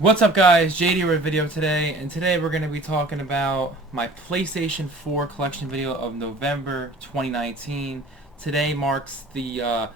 What's up guys, JD with a video today, and today we're going to be talking about my PlayStation 4 collection video of November 2019. Today marks the end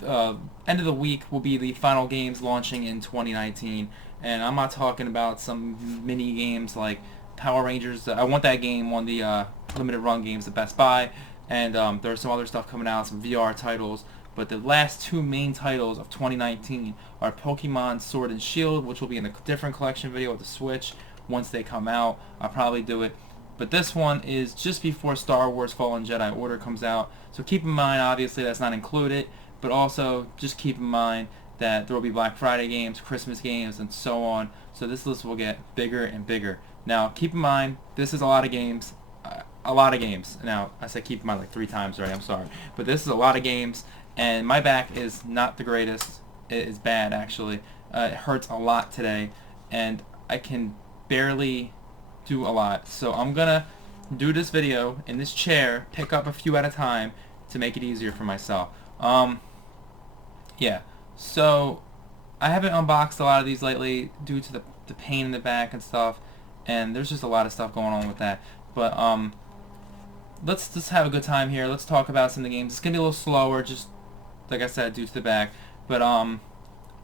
of the week, will be the final games launching in 2019, and I'm not talking about some mini games like Power Rangers. I want that game on the limited run games at Best Buy, and there's some other stuff coming out, some VR titles. But the last two main titles of 2019 are Pokemon Sword and Shield, which will be in a different collection video with the Switch once they come out. I'll probably do it. But this one is just before Star Wars Fallen Jedi Order comes out. So keep in mind, obviously, that's not included. But also, just keep in mind that there will be Black Friday games, Christmas games, and so on. So this list will get bigger and bigger. Now, keep in mind, this is a lot of games. A lot of games. Now, I said keep in mind like 3 times already, I'm sorry. But this is a lot of games. And my back is not the greatest. It is bad, actually. It hurts a lot today, and I can barely do a lot. So I'm gonna do this video in this chair, pick up a few at a time to make it easier for myself. Yeah. So I haven't unboxed a lot of these lately due to the pain in the back and stuff, and there's just a lot of stuff going on with that. But let's just have a good time here. Let's talk about some of the games. It's gonna be a little slower, just like I said, due to the back. But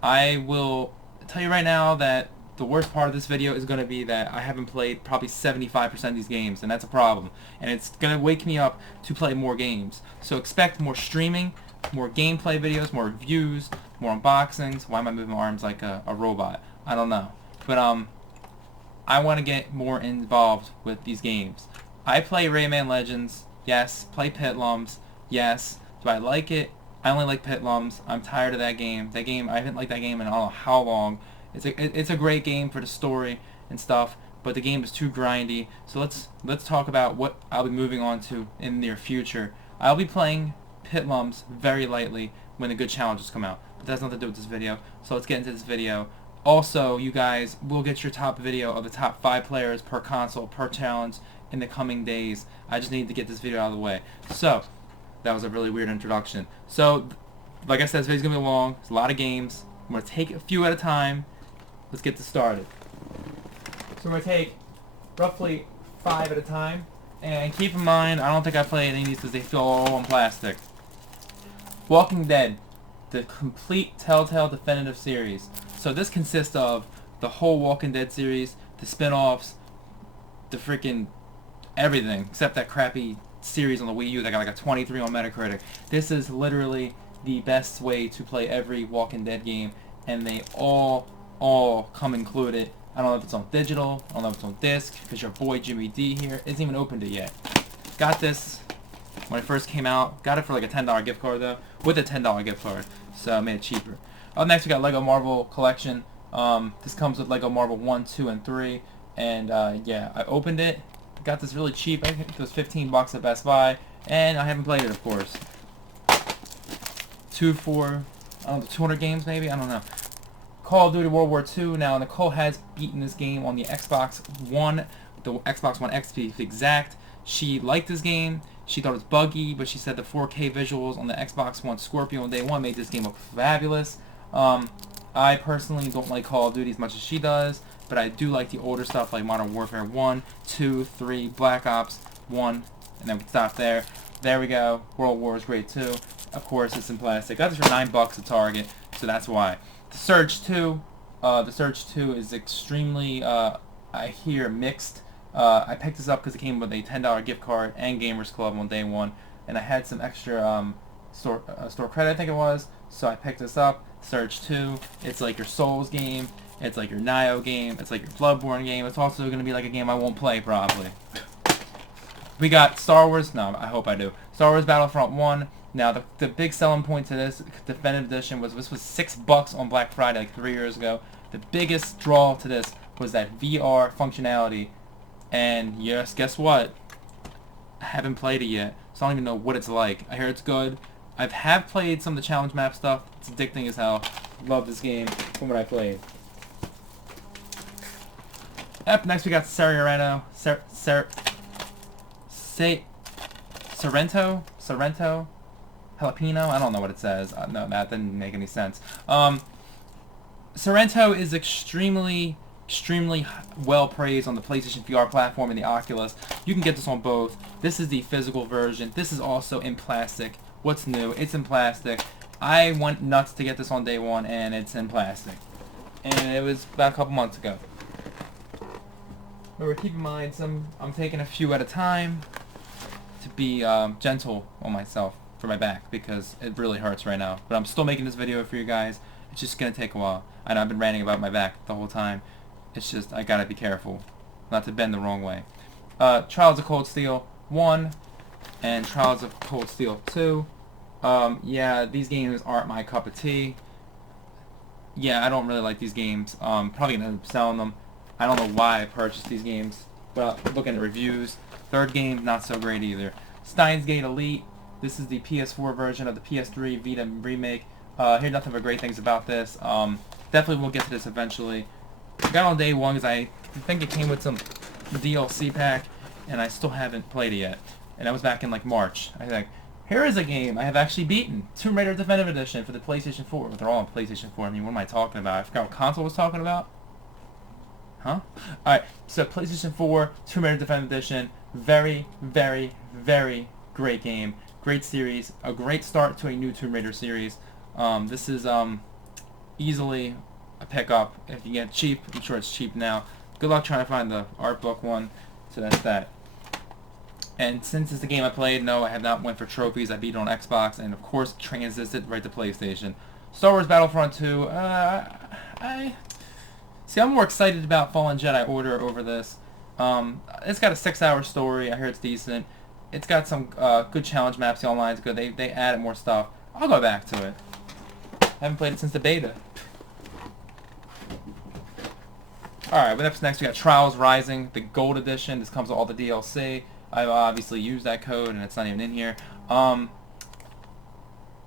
I will tell you right now that the worst part of this video is going to be that I haven't played probably 75% of these games, and that's a problem. And it's going to wake me up to play more games. So expect more streaming, more gameplay videos, more reviews, more unboxings. Why am I moving my arms like a robot? I don't know. But I want to get more involved with these games. I play Rayman Legends, yes. Play Pitlums, yes. Do I like it? I only like Pitlums. I'm tired of that game. I haven't liked that game in I don't know how long. It's a great game for the story and stuff, but the game is too grindy. So let's talk about what I'll be moving on to in the near future. I'll be playing Pitlums very lightly when the good challenges come out, but that has nothing to do with this video. So let's get into this video. Also, you guys will get your top video of the top 5 players per console per challenge in the coming days. I just need to get this video out of the way. So that was a really weird introduction. So, like I said, this video's going to be long. It's a lot of games. I'm going to take a few at a time. Let's get this started. So I'm going to take roughly 5 at a time. And keep in mind, I don't think I play any of these because they feel all in plastic. Walking Dead, the complete Telltale Definitive Series. So this consists of the whole Walking Dead series, the spin-offs, the freaking everything, except that crappy series on the Wii U that got like a 23 on Metacritic. This is literally the best way to play every Walking Dead game, and they all come included. I don't know if it's on digital, I don't know if it's on disc, because your boy Jimmy D here isn't even opened it yet. Got this when it first came out. Got it for like a $10 gift card though, with a $10 gift card, so I made it cheaper. Up next we got Lego Marvel Collection. This comes with Lego Marvel 1, 2, and 3, and yeah, I opened it. Got this really cheap. I think it was 15 bucks at Best Buy, and I haven't played it, of course. 200 games maybe, I don't know. Call of Duty World War II. Now Nicole has beaten this game on the Xbox One, the Xbox One X to be exact. She liked this game. She thought it was buggy, but she said the 4K visuals on the Xbox One Scorpio on day one made this game look fabulous. I personally don't like Call of Duty as much as she does, but I do like the older stuff like Modern Warfare 1, 2, 3, Black Ops 1, and then we stop there. There we go. World War is great too. Of course, it's in plastic. Got this for 9 bucks at Target, so that's why. The Surge 2. The Surge 2 is extremely, I hear, mixed. I picked this up because it came with a $10 gift card and Gamers Club on day one, and I had some extra store credit, I think it was, so I picked this up. Surge 2. It's like your Souls game. It's like your Nioh game. It's like your Bloodborne game. It's also going to be like a game I won't play, probably. We got Star Wars. No, I hope I do. Star Wars Battlefront 1. Now, the big selling point to this Definitive Edition was this was 6 bucks on Black Friday like 3 years ago. The biggest draw to this was that VR functionality. And yes, guess what? I haven't played it yet, so I don't even know what it's like. I hear it's good. I have played some of the challenge map stuff. It's addicting as hell. Love this game from what I played. Up next we got Sorrento, Jalapeno. I don't know what it says. No, that didn't make any sense. Sorrento is extremely well praised on the PlayStation VR platform and the Oculus. You can get this on both. This is the physical version. This is also in plastic. What's new? It's in plastic. I went nuts to get this on day one, and it's in plastic. And it was about a couple months ago. Remember, keep in mind, I'm taking a few at a time to be gentle on myself for my back, because it really hurts right now. But I'm still making this video for you guys. It's just going to take a while. I know I've been ranting about my back the whole time. It's just, I gotta be careful not to bend the wrong way. Trials of Cold Steel 1 and Trials of Cold Steel 2. Yeah, these games aren't my cup of tea. Yeah, I don't really like these games. Probably gonna end up selling them. I don't know why I purchased these games, but looking at reviews. Third game, not so great either. Steins Gate Elite. This is the PS4 version of the PS3 Vita remake. Hear nothing but great things about this. Definitely we'll get to this eventually. I got on day one because I think it came with some DLC pack, and I still haven't played it yet. And that was back in like March. I think, here is a game I have actually beaten. Tomb Raider Definitive Edition for the PlayStation 4. They're all on PlayStation 4. I mean, what am I talking about? I forgot what console I was talking about. Huh? Alright, so PlayStation 4, Tomb Raider Definitive Edition. Very, very, very great game. Great series. A great start to a new Tomb Raider series. This is easily a pickup if you get it cheap. I'm sure it's cheap now. Good luck trying to find the art book one. So that's that. And since it's the game I played, no, I have not went for trophies. I beat it on Xbox, and of course transited right to PlayStation. Star Wars Battlefront 2. I'm more excited about Fallen Jedi Order over this. It's got a 6-hour story. I hear it's decent. It's got some good challenge maps. The online's good. They added more stuff. I'll go back to it. I haven't played it since the beta. Alright, what's next? We got Trials Rising, the Gold Edition. This comes with all the DLC. I've obviously used that code, and it's not even in here.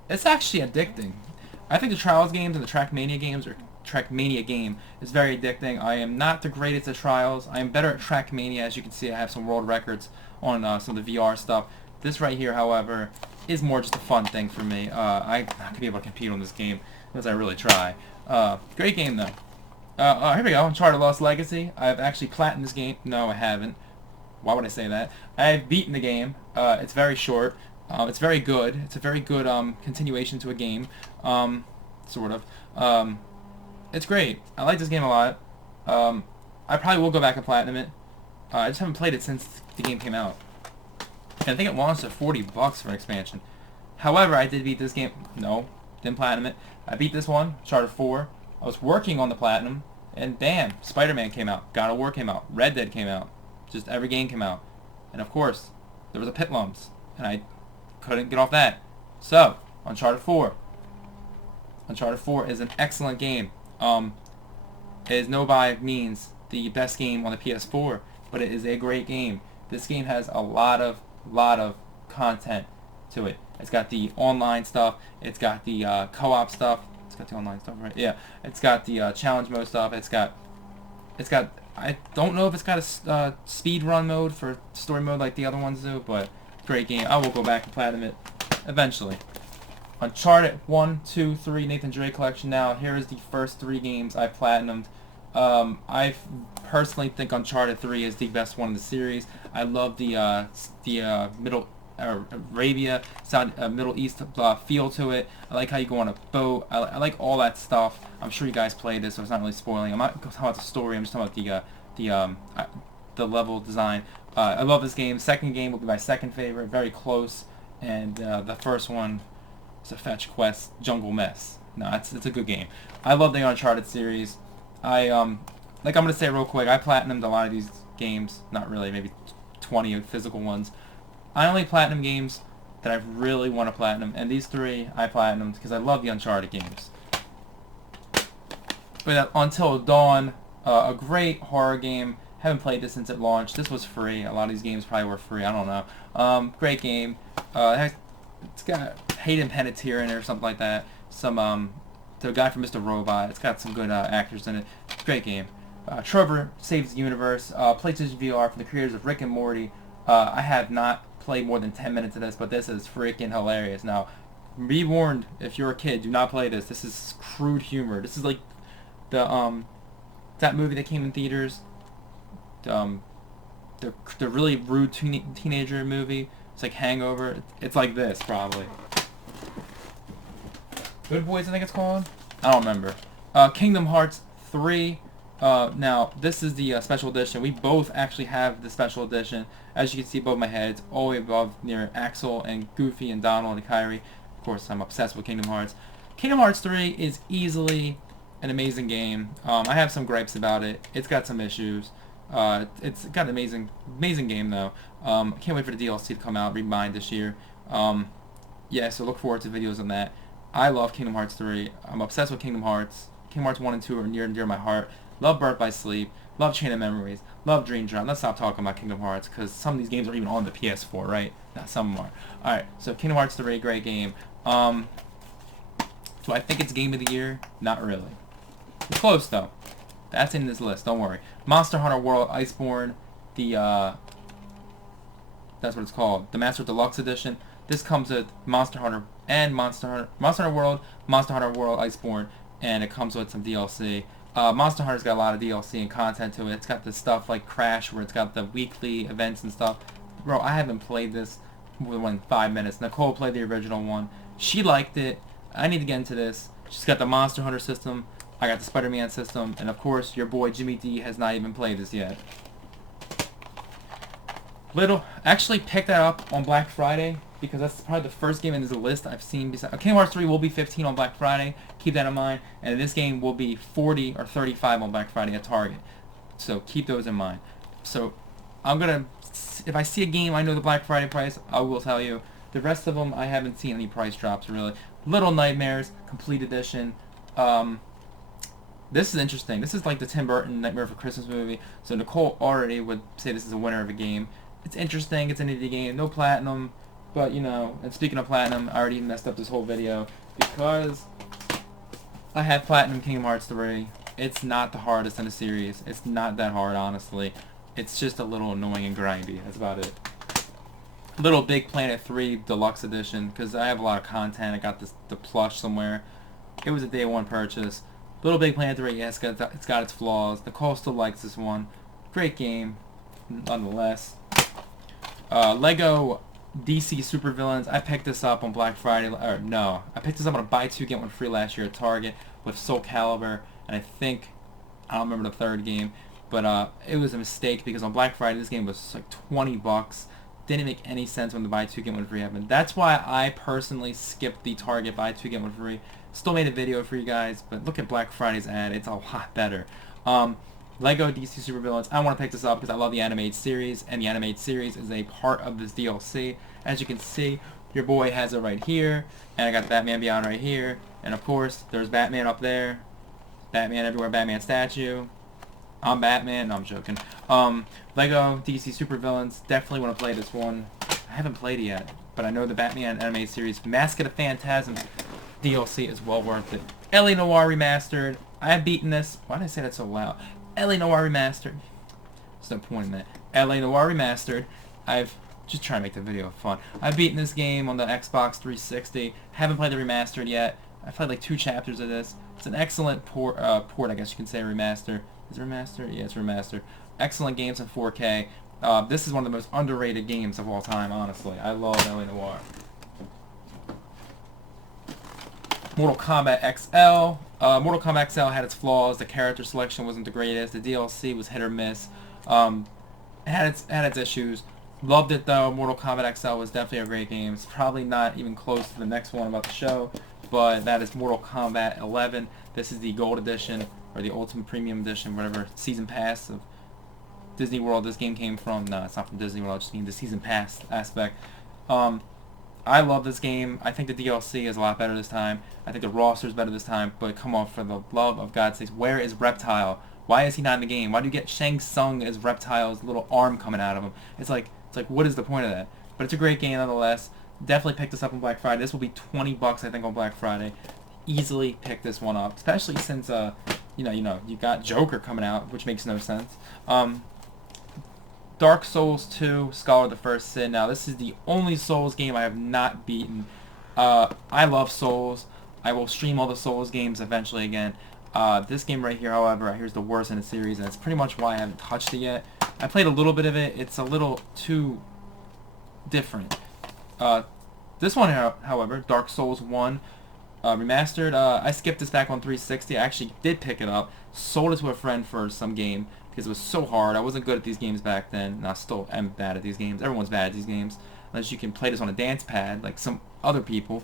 It's actually addicting. I think the Trials games and the Trackmania games, or Trackmania game, is very addicting. I am not the greatest at Trials. I am better at Trackmania. As you can see, I have some world records on some of the VR stuff. This right here, however, is more just a fun thing for me. I'm not going to be able to compete on this game unless I really try. Great game, though. Here we go, Uncharted Lost Legacy. I've actually platinumed this game. No, I haven't. Why would I say that? I've beaten the game. It's very short. It's very good. It's a very good continuation to a game. Sort of. It's great. I like this game a lot. I probably will go back and platinum it. I just haven't played it since the game came out. And I think it launched at $40 for an expansion. However, I did beat this game. No, didn't platinum it. I beat this one, Uncharted 4. I was working on the platinum, and bam, Spider-Man came out, God of War came out, Red Dead came out, just every game came out. And of course, there was a Pit Lumps, and I couldn't get off that. So, Uncharted 4. Uncharted 4 is an excellent game. It is no by means the best game on the PS4, but it is a great game. This game has a lot of content to it. It's got the online stuff, it's got the co-op stuff. It's got the online stuff, right? Yeah. It's got the challenge mode stuff. It's got. I don't know if it's got a speed run mode for story mode like the other ones do, but great game. I will go back and platinum it eventually. Uncharted 1, 2, 3, Nathan Drake collection. Now here is the first 3 games I platinumed. I personally think Uncharted 3 is the best one in the series. I love the Middle Arabia, Middle East feel to it. I like how you go on a boat. I like all that stuff. I'm sure you guys played this, so it's not really spoiling. I'm not talking about the story. I'm just talking about the level design. I love this game. Second game will be my second favorite. Very close. And the first one is a fetch quest jungle mess. No, it's a good game. I love the Uncharted series. I'm gonna say real quick. I platinumed a lot of these games. Not really, maybe 20 physical ones. I only platinum games that I really want to platinum, and these 3 I platinumed because I love the Uncharted games. But Until Dawn, a great horror game. Haven't played this since it launched. This was free. A lot of these games probably were free. I don't know. Great game. It's got Hayden Panettiere in it or something like that. The guy from Mr. Robot. It's got some good actors in it. Great game. Trover Saves the Universe. PlayStation VR from the creators of Rick and Morty. I have not played more than 10 minutes of this, but this is freaking hilarious. Now, be warned, if you're a kid, do not play this. This is crude humor. This is like The that movie that came in theaters, um, the really rude teenager movie. It's like Hangover. It's like this probably. Good Boys, I think it's called. I don't remember. Kingdom Hearts 3. Now, this is the special edition. We both actually have the special edition. As you can see above my head, it's all the way above near Axel and Goofy and Donald and Kyrie. Of course, I'm obsessed with Kingdom Hearts. Kingdom Hearts 3 is easily an amazing game. I have some gripes about it. It's got some issues. It's got an amazing game though. I can't wait for the DLC to come out, Remind, this year. Yeah, so look forward to videos on that. I love Kingdom Hearts 3. I'm obsessed with Kingdom Hearts. Kingdom Hearts 1 and 2 are near and dear to my heart. Love Birth by Sleep. Love Chain of Memories. Love Dream Drop. Let's stop talking about Kingdom Hearts because some of these games are even on the PS4, right? Not some are. Alright, so Kingdom Hearts 3, great game. Do I think it's Game of the Year? Not really. It's close though. That's in this list, don't worry. Monster Hunter World Iceborne, that's what it's called. The Master Deluxe Edition. This comes with Monster Hunter and Monster Hunter World, Monster Hunter World Iceborne, and it comes with some DLC. Monster Hunter's got a lot of DLC and content to it. It's got the stuff like Crash, where it's got the weekly events and stuff. Bro, I haven't played this more than 5 minutes. Nicole played the original one. She liked it. I need to get into this. She's got the Monster Hunter system. I got the Spider-Man system. And of course, your boy Jimmy D has not even played this yet. Actually picked that up on Black Friday because that's probably the first game in this list I've seen. Kingdom Hearts 3 will be $15 on Black Friday. Keep that in mind. And this game will be $40 or $35 on Black Friday at Target. So keep those in mind. So I'm gonna, if I see a game I know the Black Friday price, I will tell you. The rest of them I haven't seen any price drops really. Little Nightmares Complete Edition. This is interesting. This is like the Tim Burton Nightmare for Christmas movie. So Nicole already would say this is a winner of a game. It's interesting. It's an indie game. No platinum. But, you know, and speaking of platinum, I already messed up this whole video because I have platinum Kingdom Hearts 3. It's not the hardest in the series. It's not that hard, honestly. It's just a little annoying and grindy. That's about it. Little Big Planet 3 Deluxe Edition because I have a lot of content. I got the plush somewhere. It was a day one purchase. Little Big Planet 3, yes, it's got its flaws. Nicole still likes this one. Great game, nonetheless. Lego DC Supervillains. I picked this up on Black Friday. Or no, I picked this up on a buy two get one free last year at Target with Soul Calibur, and I don't remember the third game, but it was a mistake because on Black Friday this game was like $20. Didn't make any sense when the buy two get one free happened. That's why I personally skipped the Target buy two get one free. Still made a video for you guys, but look at Black Friday's ad. It's a lot better. Lego DC Supervillains. I want to pick this up because I love the animated series, and the animated series is a part of this DLC. As you can see, your boy has it right here, and I got Batman Beyond right here, and of course, there's Batman up there. Batman everywhere, Batman statue. I'm Batman. No, I'm joking. Lego DC Supervillains. Definitely want to play this one. I haven't played it yet, but I know the Batman animated series. Mask of the Phantasm DLC is well worth it. LA Noire Remastered. I have beaten this. Why did I say that so loud? LA Noire Remastered. There's no point in that. LA Noire Remastered. I've just trying to make the video fun. I've beaten this game on the Xbox 360. Haven't played the remastered yet. I've played like 2 chapters of this. It's an excellent port, I guess you can say remaster. Is it remaster? Yeah, it's remaster. Excellent games in 4K. This is one of the most underrated games of all time, honestly. I love LA Noire. Mortal Kombat XL. Mortal Kombat XL had its flaws. The character selection wasn't the greatest. The DLC was hit or miss. It had its issues. Loved it though. Mortal Kombat XL was definitely a great game. It's probably not even close to the next one about the show, but that is Mortal Kombat 11. This is the Gold Edition or the Ultimate Premium Edition, whatever season pass of Disney World this game came from. No, it's not from Disney World. I just mean the season pass aspect. I love this game. I think the DLC is a lot better this time. I think the roster is better this time. But come on, for the love of God's sakes, where is Reptile? Why is he not in the game? Why do you get Shang Tsung as Reptile's little arm coming out of him? It's like what is the point of that? But it's a great game nonetheless. Definitely pick this up on Black Friday. This will be $20, I think, on Black Friday. Easily pick this one up, especially since you got Joker coming out, which makes no sense. Dark Souls 2, Scholar of the First Sin. Now, this is the only Souls game I have not beaten. I love Souls. I will stream all the Souls games eventually again. This game right here, however, I hear is the worst in the series, and it's pretty much why I haven't touched it yet. I played a little bit of it. It's a little too different. This one, however, Dark Souls 1 Remastered, I skipped this back on 360. I actually did pick it up, sold it to a friend for some game because it was so hard. I wasn't good at these games back then, and I still am bad at these games. Everyone's bad at these games, unless you can play this on a dance pad like some other people.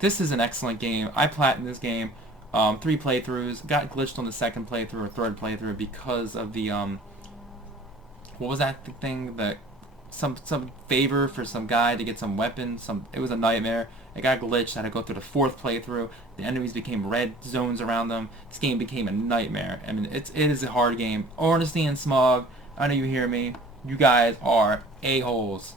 This is an excellent game. I platinumed this game, 3 playthroughs. Got glitched on the second playthrough or third playthrough because of the what was that thing that some favor for some guy to get some weapon. It was a nightmare. It got glitched. I had to go through the 4th playthrough. The enemies became red zones around them. This game became a nightmare. I mean, it is a hard game. Ornesty and Smog, I know you hear me. You guys are a-holes.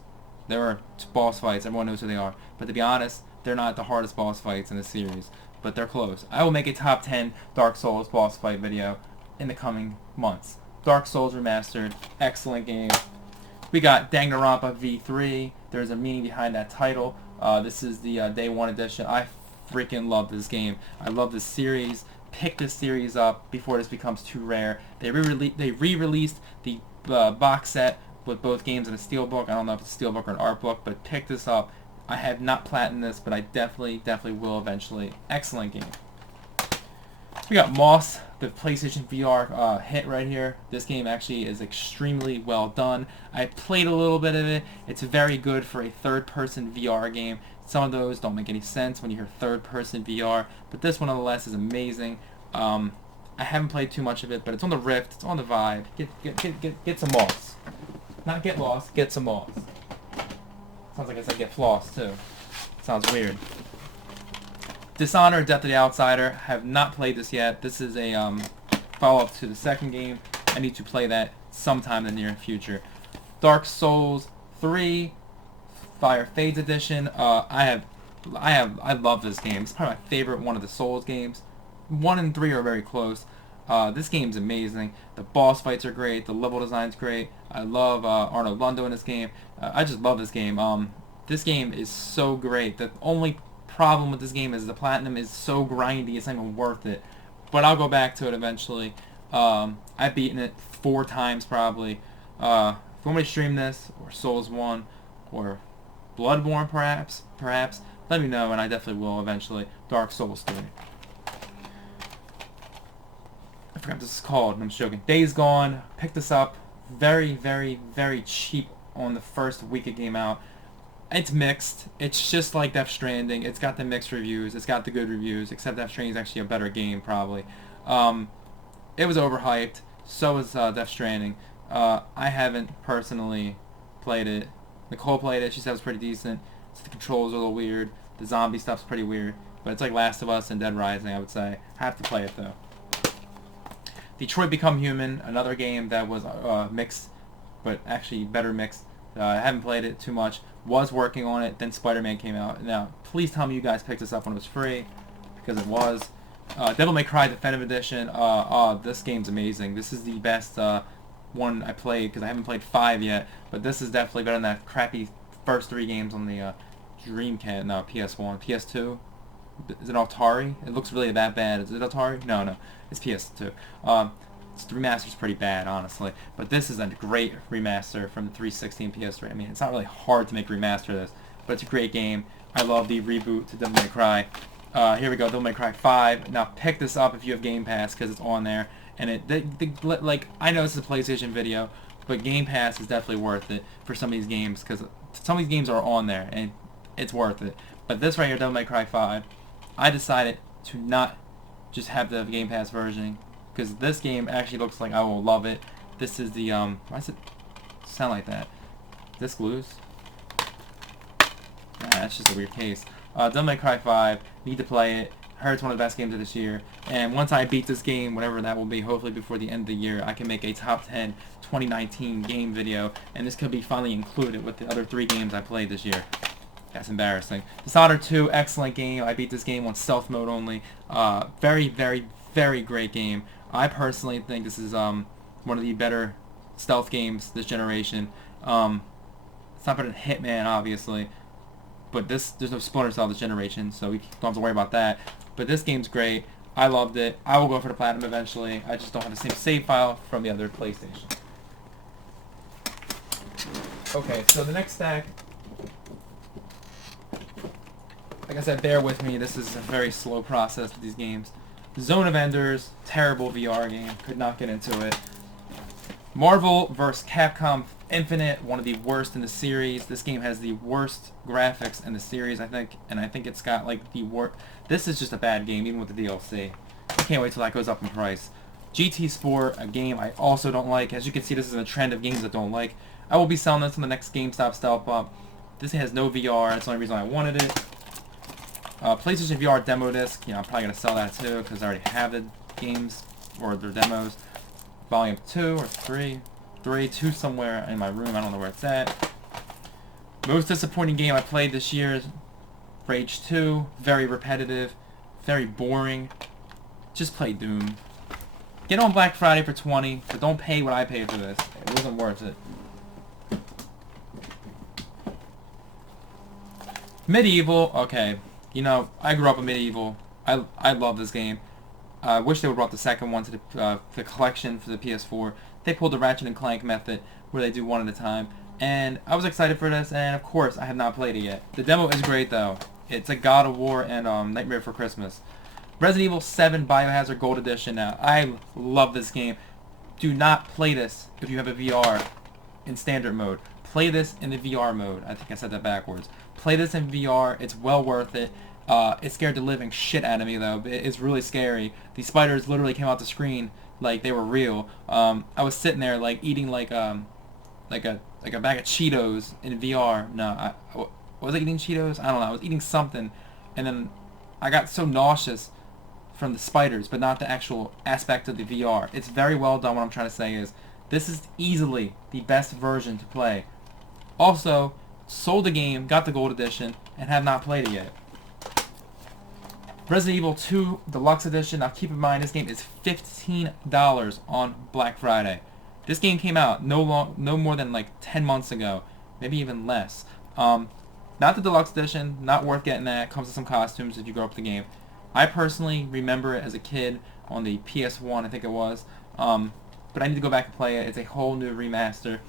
There are boss fights. Everyone knows who they are. But to be honest, they're not the hardest boss fights in the series. But they're close. I will make a top 10 Dark Souls boss fight video in the coming months. Dark Souls Remastered. Excellent game. We got Danganronpa V3. There's a meaning behind that title. This is the Day 1 edition. I freaking love this game. I love this series. Pick this series up before this becomes too rare. They re-released the box set with both games in a steelbook. I don't know if it's a steelbook or an art book, but pick this up. I have not platinumed this, but I definitely will eventually. Excellent game. We got Moss, the PlayStation VR hit right here. This game actually is extremely well done. I played a little bit of it. It's very good for a third-person VR game. Some of those don't make any sense when you hear third-person VR, but this one nonetheless is amazing. I haven't played too much of it, but it's on the Rift. It's on the Vive. Get some Moss. Not get lost. Get some Moss. Sounds like I said get floss too. Sounds weird. Dishonored, Death of the Outsider. Have not played this yet. This is a follow-up to the second game. I need to play that sometime in the near future. Dark Souls 3, Fire Fades Edition. I love this game. It's probably my favorite one of the Souls games. 1 and 3 are very close. This game's amazing. The boss fights are great. The level design's great. I love Arnold Lundo in this game. I just love this game. This game is so great. The only problem with this game is the platinum is so grindy, it's not even worth it. But I'll go back to it eventually. I've beaten it 4 times probably. If you want me to stream this, or Souls 1, or Bloodborne perhaps, let me know and I definitely will eventually. Dark Souls 3. I forgot what this is called, I'm just joking. Days Gone, pick this up. Very cheap on the first week it came out. It's mixed. It's just like Death Stranding. It's got the mixed reviews. It's got the good reviews, except Death Stranding is actually a better game, probably. It was overhyped. So was Death Stranding. I haven't personally played it. Nicole played it. She said it was pretty decent. The controls are a little weird. The zombie stuff's pretty weird. But it's like Last of Us and Dead Rising, I would say. I have to play it, though. Detroit Become Human, another game that was mixed, but actually better mixed. I haven't played it too much. Was working on it, then Spider-Man came out. Now, please tell me you guys picked this up when it was free, because it was. Devil May Cry Definitive Edition. This game's amazing. This is the best one I played, because I haven't played 5 yet, but this is definitely better than that crappy first 3 games on the Dreamcast, no, PS1. PS2? Is it Atari? It looks really that bad. Is it Atari? No, it's PS2. The remaster's pretty bad, honestly, but this is a great remaster from the 360 and PS3. I mean, it's not really hard to make a remaster of this, but it's a great game. I love the reboot to Devil May Cry. Here we go, Devil May Cry 5. Now pick this up if you have Game Pass, because it's on there. And like, I know this is a PlayStation video, but Game Pass is definitely worth it for some of these games, because some of these games are on there, and it's worth it. But this right here, Devil May Cry 5, I decided to not just have the Game Pass version, because this game actually looks like I will love it. This is the, why does it sound like that? Disc loose? Nah, that's just a weird case. Devil May Cry 5, need to play it. Heard it's one of the best games of this year. And once I beat this game, whatever that will be, hopefully before the end of the year, I can make a top 10 2019 game video. And this could be finally included with the other 3 games I played this year. That's embarrassing. Dishonored 2, excellent game. I beat this game on stealth mode only. Very great game. I personally think this is one of the better stealth games this generation. It's not better than Hitman, obviously, but there's no Splinter Cell this generation, so we don't have to worry about that. But this game's great. I loved it. I will go for the Platinum eventually. I just don't have the same save file from the other PlayStation. Okay, so the next stack, like I said, bear with me. This is a very slow process with these games. Zone of Enders, terrible VR game. Could not get into it. Marvel vs. Capcom Infinite, one of the worst in the series. This game has the worst graphics in the series, I think, and I think it's got like the worst. This is just a bad game, even with the DLC. I can't wait till that goes up in price. GT Sport, a game I also don't like. As you can see, this is a trend of games I don't like. I will be selling this on the next GameStop Stealth Up. This has no VR. That's the only reason I wanted it. PlayStation VR demo disc. You know, I'm probably gonna sell that too because I already have the games or their demos. Volume 2 or 3, 2 somewhere in my room. I don't know where it's at. Most disappointing game I played this year is Rage 2. Very repetitive, very boring. Just play Doom. Get on Black Friday for $20, but don't pay what I paid for this. It wasn't worth it. Medieval, okay. You know, I grew up with Medieval. I love this game. I wish they would brought the second one to the collection for the PS4. They pulled the Ratchet and Clank method where they do one at a time. And I was excited for this, and of course, I have not played it yet. The demo is great, though. It's a God of War and Nightmare Before Christmas. Resident Evil 7 Biohazard Gold Edition now. I love this game. Do not play this if you have a VR in standard mode. Play this in the VR mode. I think I said that backwards. Play this in VR. It's well worth it. It scared the living shit out of me, though. It's really scary. The spiders literally came out the screen like they were real. I was sitting there like eating like a bag of Cheetos in VR. No, was I eating Cheetos? I don't know. I was eating something, and then I got so nauseous from the spiders, but not the actual aspect of the VR. It's very well done. What I'm trying to say is, this is easily the best version to play. Also, sold the game, got the gold edition, and have not played it yet. Resident Evil 2 Deluxe Edition. Now keep in mind, this game is $15 on Black Friday. This game came out no more than like 10 months ago, maybe even less. Not the Deluxe Edition, not worth getting that. Comes with some costumes if you grow up with the game. I personally remember it as a kid on the PS1, I think it was. But I need to go back and play it. It's a whole new remaster.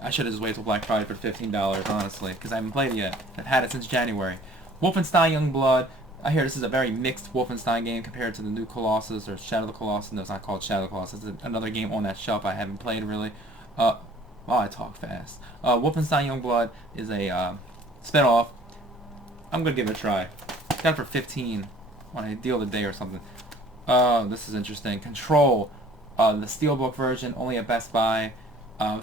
I should have just waited till Black Friday for $15, honestly, because I haven't played it yet. I've had it since January. Wolfenstein Youngblood. I hear this is a very mixed Wolfenstein game compared to the new Colossus or Shadow of the Colossus. No, it's not called Shadow of the Colossus. It's another game on that shelf I haven't played really. Wow, I talk fast. Wolfenstein Youngblood is a spin-off. I'm going to give it a try. Got it for $15 on a deal of the day or something. This is interesting. Control. The Steelbook version, only at Best Buy.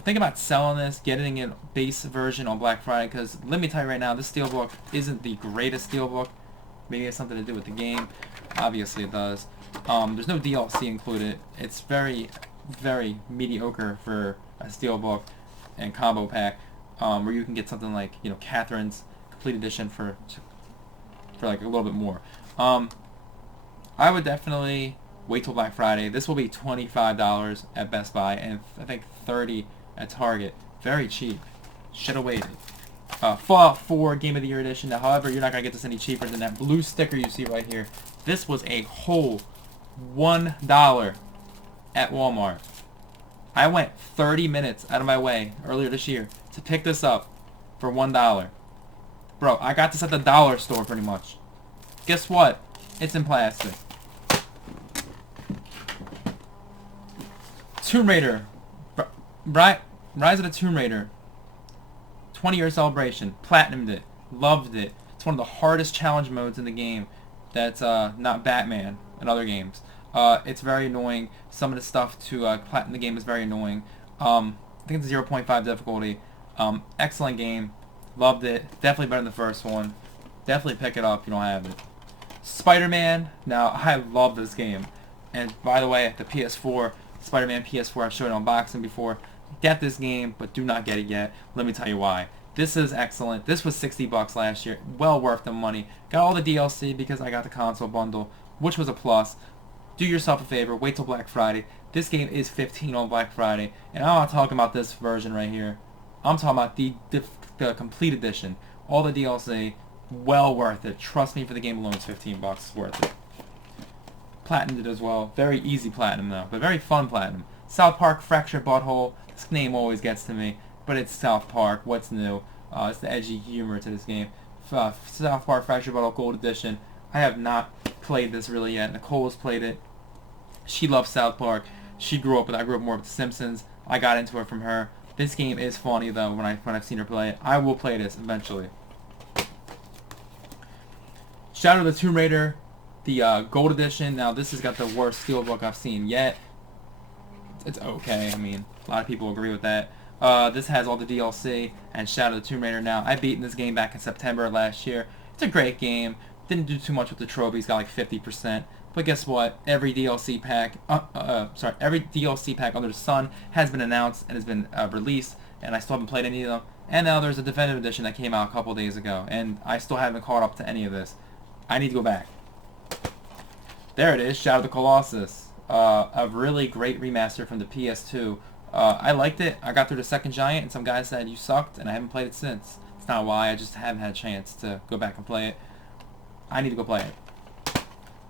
Think about selling this, getting a base version on Black Friday, because let me tell you right now, this Steelbook isn't the greatest Steelbook. Maybe it has something to do with the game. Obviously it does. There's no DLC included. It's very, very mediocre for a Steelbook and combo pack, where you can get something like, you know, Catherine's Complete Edition for like a little bit more. I would definitely wait till Black Friday. This will be $25 at Best Buy and I think $30 at Target. Very cheap. Should have waited. Fallout 4 Game of the Year Edition. Now, however, you're not going to get this any cheaper than that blue sticker you see right here. This was a whole $1 at Walmart. I went 30 minutes out of my way earlier this year to pick this up for $1. Bro, I got this at the dollar store pretty much. Guess what? It's in plastic. Tomb Raider. Rise of the Tomb Raider. 20-year celebration. Platinumed it. Loved it. It's one of the hardest challenge modes in the game. That's not Batman and other games. It's very annoying. Some of the stuff to platinum the game is very annoying. I think it's 0.5 difficulty. Excellent game. Loved it. Definitely better than the first one. Definitely pick it up if you don't have it. Spider-Man. Now, I love this game. And by the way, the PS4, Spider-Man PS4, I've showed unboxing before. Get this game, but do not get it yet. Let me tell you why. This is excellent. This was $60 last year. Well worth the money. Got all the DLC because I got the console bundle, which was a plus. Do yourself a favor. Wait till Black Friday. This game is $15 on Black Friday. And I'm not talking about this version right here. I'm talking about the complete edition. All the DLC. Well worth it. Trust me, for the game alone, it's $15. It's worth it. Platinumed it as well. Very easy platinum though, but very fun platinum. South Park Fractured Butthole. This name always gets to me, but it's South Park. What's new? It's the edgy humor to this game. South Park Fractured Butthole Gold Edition. I have not played this really yet. Nicole's played it. She loves South Park. She grew up with. I grew up more with The Simpsons. I got into it from her. This game is funny though. When I've seen her play it, I will play this eventually. Shadow of the Tomb Raider, the Gold Edition. Now this has got the worst steelbook I've seen yet. It's okay. I mean, a lot of people agree with that. This has all the DLC and Shadow of the Tomb Raider now. I beat this game back in September of last year. It's a great game. Didn't do too much with the trophies. Got like 50%. But guess what? Every DLC pack, every DLC pack under the sun has been announced and has been released, and I still haven't played any of them. And now there's a definitive edition that came out a couple days ago, and I still haven't caught up to any of this. I need to go back. There it is, Shadow of the Colossus. A really great remaster from the PS2. I liked it. I got through the second giant, and some guy said you sucked, and I haven't played it since. It's not why. I just haven't had a chance to go back and play it. I need to go play it.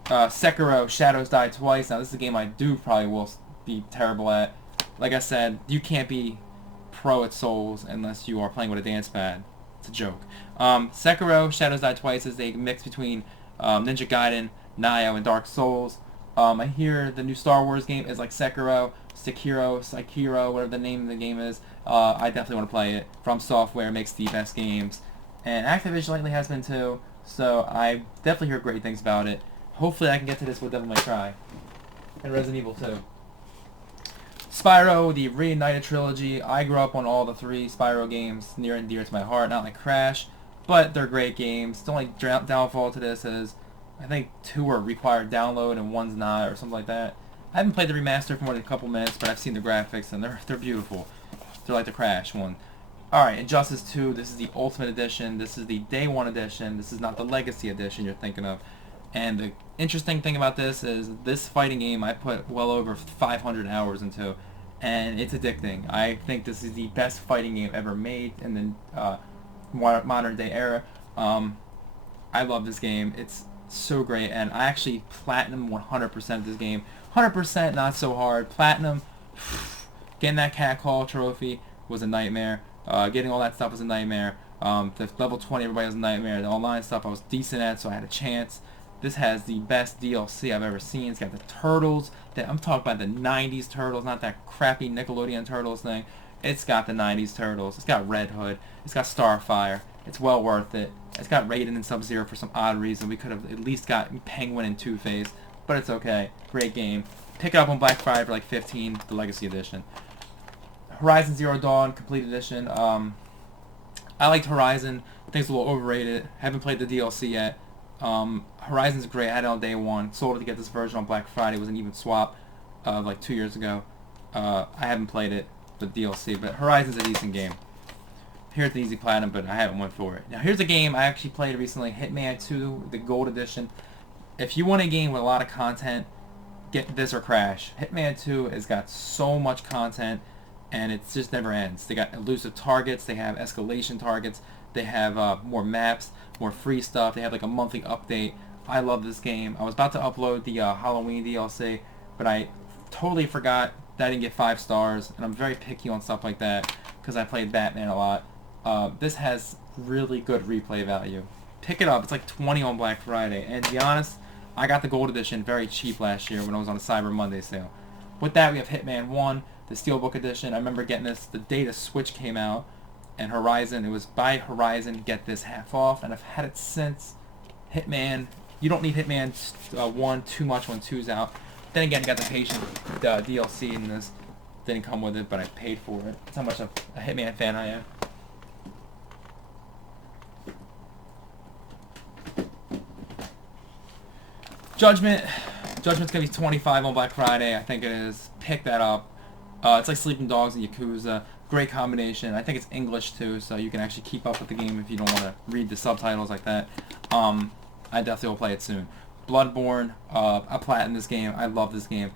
Sekiro, Shadows Die Twice. Now this is a game I probably will be terrible at. Like I said, you can't be pro at Souls unless you are playing with a dance pad. It's a joke. Sekiro, Shadows Die Twice is a mix between Ninja Gaiden, Nioh, and Dark Souls. I hear the new Star Wars game is like Sekiro, Sekiro, whatever the name of the game is. I definitely want to play it. From Software makes the best games. And Activision lately has been too. So I definitely hear great things about it. Hopefully I can get to this with Devil May Cry. And Resident Evil 2. Spyro, the Reunited Trilogy. I grew up on all the 3 Spyro games, near and dear to my heart. Not like Crash, but they're great games. The only downfall to this is I think 2 are required download and 1's not, or something like that. I haven't played the remaster for more than a couple minutes, but I've seen the graphics and they're beautiful. They're like the Crash one. Alright, Injustice 2, this is the Ultimate Edition. This is the Day 1 Edition. This is not the Legacy Edition you're thinking of. And the interesting thing about this is this fighting game I put well over 500 hours into, and it's addicting. I think this is the best fighting game ever made in the modern day era. I love this game. It's so great, and I actually platinum 100% of this game. 100% not so hard. Platinum, getting that cat call trophy was a nightmare. Getting all that stuff was a nightmare. The level 20 everybody was a nightmare. The online stuff I was decent at, so I had a chance. This has the best DLC I've ever seen. It's got the turtles. I'm talking about the 90s turtles, not that crappy Nickelodeon turtles thing. It's got the 90s turtles. It's got Red Hood. It's got Starfire. It's well worth it. It's got Raiden and Sub-Zero for some odd reason. We could have at least got Penguin and Two-Face, but it's okay. Great game. Pick it up on Black Friday for like 15, the Legacy Edition. Horizon Zero Dawn Complete Edition. I liked Horizon. I think it's a little overrated. Haven't played the DLC yet. Horizon's great. I had it on day 1. Sold it to get this version on Black Friday. It was an even swap like 2 years ago. I haven't played it, the DLC, but Horizon's a decent game. Here's the easy platinum, but I haven't went for it. Now here's a game I actually played recently, Hitman 2, the Gold Edition. If you want a game with a lot of content, get this or Crash. Hitman 2 has got so much content, and it just never ends. They got elusive targets, they have escalation targets, they have more maps, more free stuff, they have like a monthly update. I love this game. I was about to upload the Halloween DLC, but I totally forgot that I didn't get 5 stars, and I'm very picky on stuff like that because I played Batman a lot. This has really good replay value. Pick it up. It's like 20 on Black Friday, and to be honest, I got the Gold Edition very cheap last year when I was on a Cyber Monday sale. With that, we have Hitman 1, the Steelbook Edition. I remember getting this the day the Switch came out, and Horizon, it was buy Horizon, get this half off, and I've had it since. Hitman, you don't need Hitman 1 too much when 2's out. Then again, you got the Patient DLC in this. Didn't come with it, but I paid for it. That's how much of a Hitman fan I am. Judgment's gonna be 25 on Black Friday. I think it is. Pick that up. It's like Sleeping Dogs and Yakuza. Great combination. I think it's English too, so you can actually keep up with the game if you don't want to read the subtitles like that. I definitely will play it soon. Bloodborne. I platinum this game. I love this game.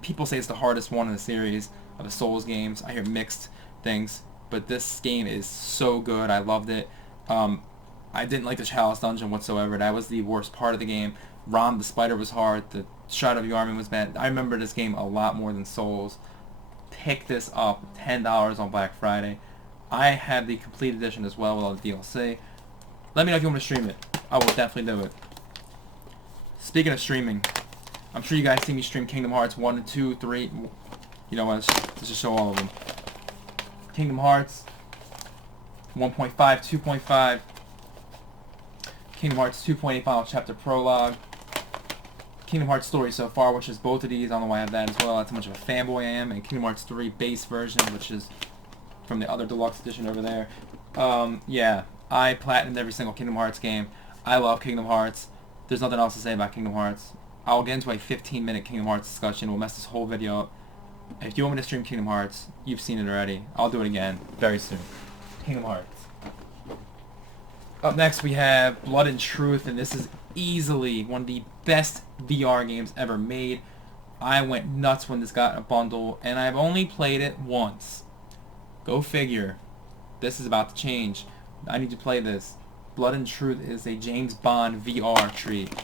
People say it's the hardest one in the series of the Souls games. I hear mixed things, but this game is so good. I loved it. I didn't like the Chalice Dungeon whatsoever. That was the worst part of the game. Rom the Spider was hard. The Shroud of the Army was bad. I remember this game a lot more than Souls. Pick this up, $10 on Black Friday. I have the complete edition as well with all the DLC. Let me know if you want to stream it. I will definitely do it. Speaking of streaming, I'm sure you guys see me stream Kingdom Hearts 1 and 2, 3. You know what? Let's just show all of them. Kingdom Hearts 1.5, 2.5. Kingdom Hearts 2.8 Final Chapter Prologue. Kingdom Hearts Story so far, which is both of these. I don't know why I have that as well. That's how much of a fanboy I am. And Kingdom Hearts 3 base version, which is from the other deluxe edition over there. Yeah, I platinumed every single Kingdom Hearts game. I love Kingdom Hearts. There's nothing else to say about Kingdom Hearts. I'll get into a 15-minute Kingdom Hearts discussion. We'll mess this whole video up. If you want me to stream Kingdom Hearts, you've seen it already. I'll do it again very soon. Kingdom Hearts. Up next we have Blood and Truth, and this is easily one of the best VR games ever made. I went nuts when this got a bundle, and I've only played it once. Go figure. This is about to change. I need to play this. Blood and Truth is a James Bond VR treat.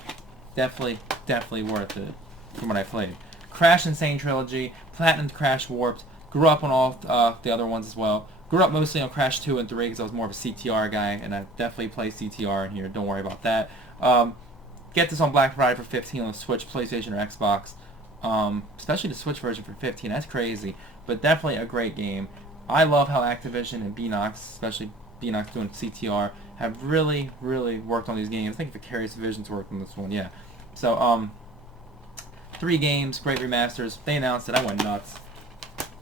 Definitely worth it from what I played. Crash Insane Trilogy, Platinum Crash Warped. Grew up on all the other ones as well. Grew up mostly on Crash 2 and 3 because I was more of a CTR guy, and I definitely play CTR in here. Don't worry about that. Get this on Black Friday for $15 on the Switch, PlayStation, or Xbox. Especially the Switch version for $15. That's crazy, but definitely a great game. I love how Activision and Beanox, especially Beanox doing CTR, have really worked on these games. I think Vicarious Visions worked on this one, yeah. So, 3 games, great remasters. They announced it. I went nuts.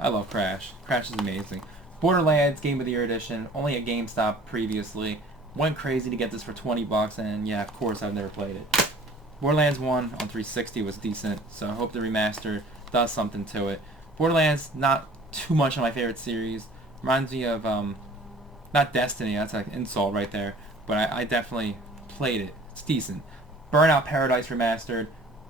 I love Crash. Crash is amazing. Borderlands Game of the Year Edition, only at GameStop previously. Went crazy to get this for $20, and yeah, of course, I've never played it. Borderlands 1 on 360 was decent, so I hope the remaster does something to it. Borderlands, not too much of my favorite series. Reminds me of, not Destiny, that's like an insult right there, but I definitely played it. It's decent. Burnout Paradise Remastered,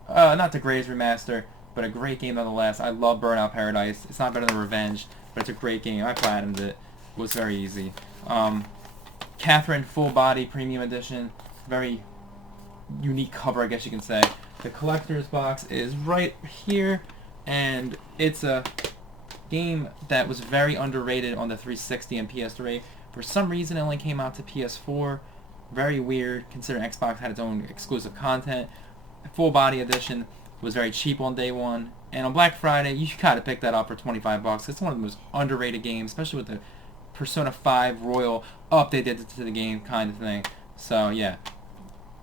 not the greatest remaster, but a great game nonetheless. I love Burnout Paradise. It's not better than Revenge, but it's a great game. I platinumed it. It was very easy. Catherine Full Body Premium Edition, very unique cover, I guess you can say. The collector's box is right here, and it's a game that was very underrated on the 360 and PS3. For some reason, it only came out to PS4. Very weird, considering Xbox had its own exclusive content. Full Body Edition was very cheap on day one, and on Black Friday, you gotta pick that up for $25. It's one of the most underrated games, especially with the Persona 5 Royal update they did to the game kind of thing. So yeah,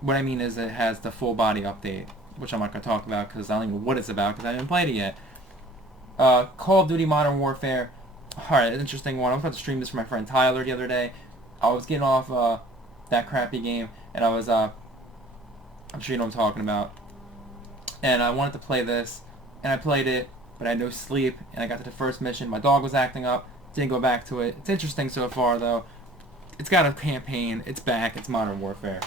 what I mean is it has the Full Body update, which I'm not gonna talk about because I don't even know what it's about because I haven't played it yet. Call of Duty Modern Warfare. Alright, an interesting one. I was about to stream this for my friend Tyler the other day. I was getting off that crappy game, and I was, I'm sure you know what I'm talking about. And I wanted to play this, and I played it, but I had no sleep, and I got to the first mission. My dog was acting up. Didn't go back to it. It's interesting so far, though. It's got a campaign. It's back. It's Modern Warfare.